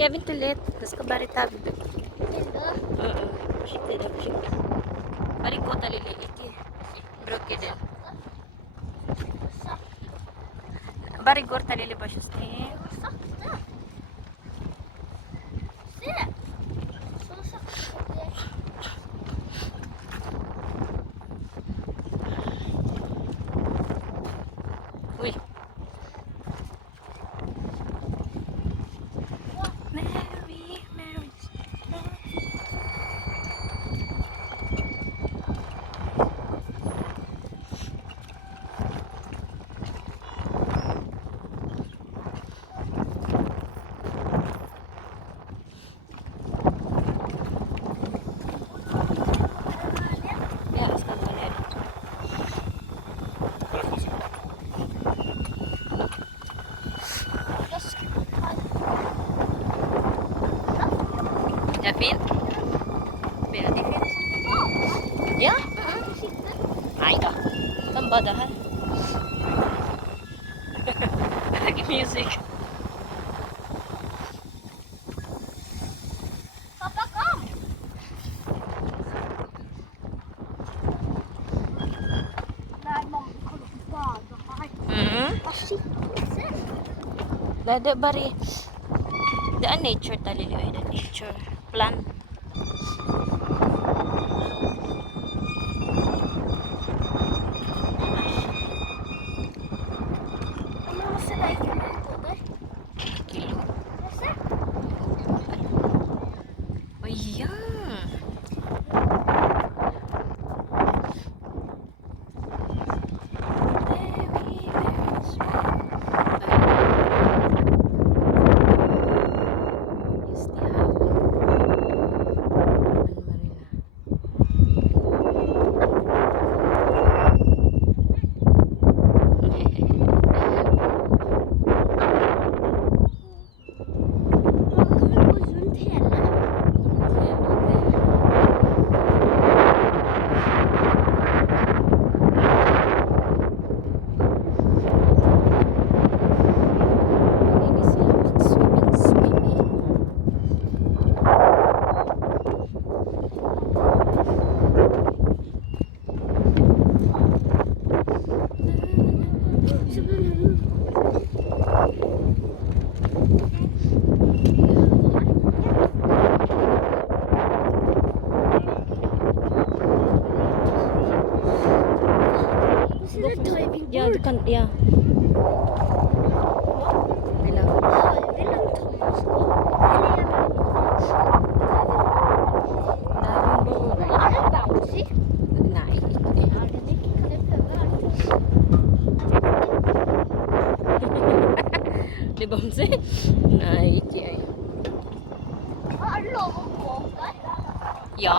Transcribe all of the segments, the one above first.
Ya bintulit. Tapos kabari tabi. Oo. Tidak siya. Bari ko taliliit eh. Broke din. Bari gor talili ba siya eh. Uy. Mary, Mary. Ya, sekarang boleh. David? Bela David? Ya? Ay dah. Tambah dah. Lagi music. Papa, kom! Nej, mamma, kolla på bada här. Vad sitter Dada bari. Daan nature talili ay da nature plan. Mamma, se där gick det på dig. Kilo. Jag ser. Oh iya. Mamma, kan vi gå runt hela? Så blir det Ja, du kan, ja. Hello. Nei, det bomse? Nei, ikke jeg. Ja,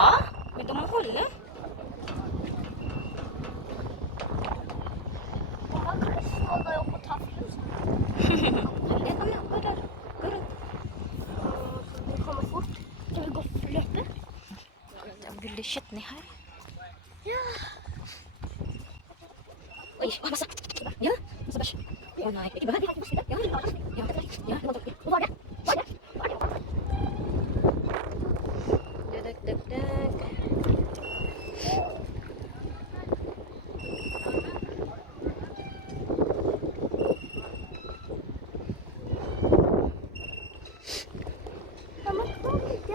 men du må holde. Det kan jeg bare. Kan vi gå och löpa? Det er veldig skittig her. Ja. Oi, massa. Ja, massa bæsj. Å nei, ikke bare. Ja, ja, hva var det? Hva var det? Mamma, kom hit.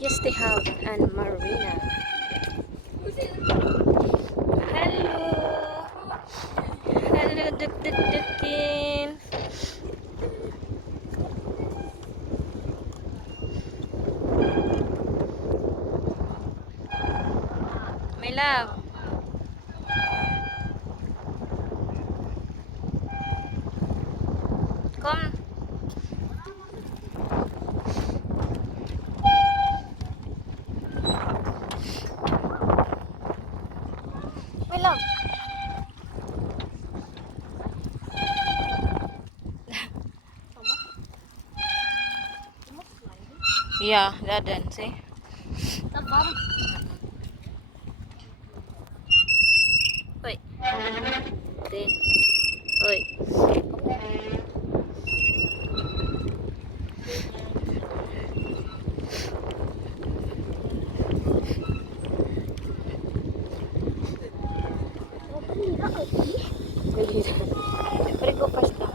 Yes, they have and marina. Hello. Hello, dukin. My love. Come. My love. Yeah, that done, see? Det var varmt. Oi. Ate. Oi. Siyempre ko pasta.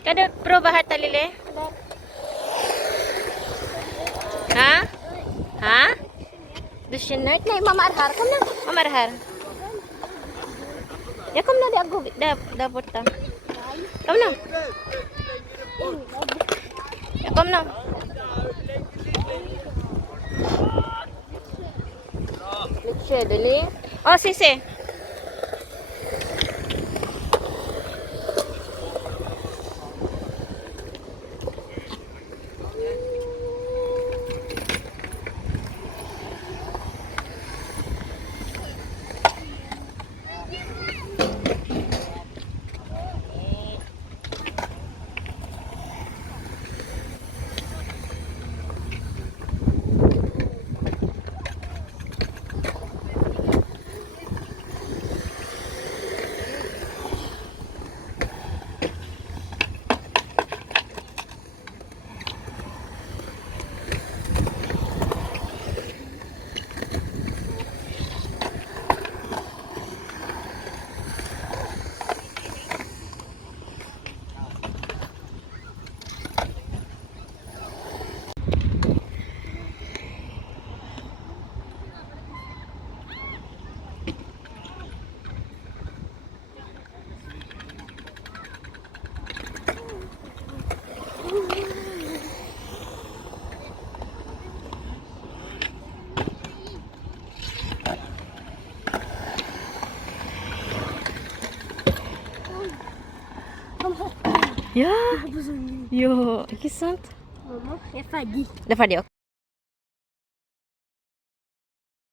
Kada pro bahar talile? Ha? Ha? Dusyan night na mamarhar kam na. Mamarhar. Ya kam na di ago da porta. Kam na. Ya kam na. Leche dali. Oh sisi. Ja. Jo, ikke sant? Mamma, jeg er ferdig. Det er ferdig, ok.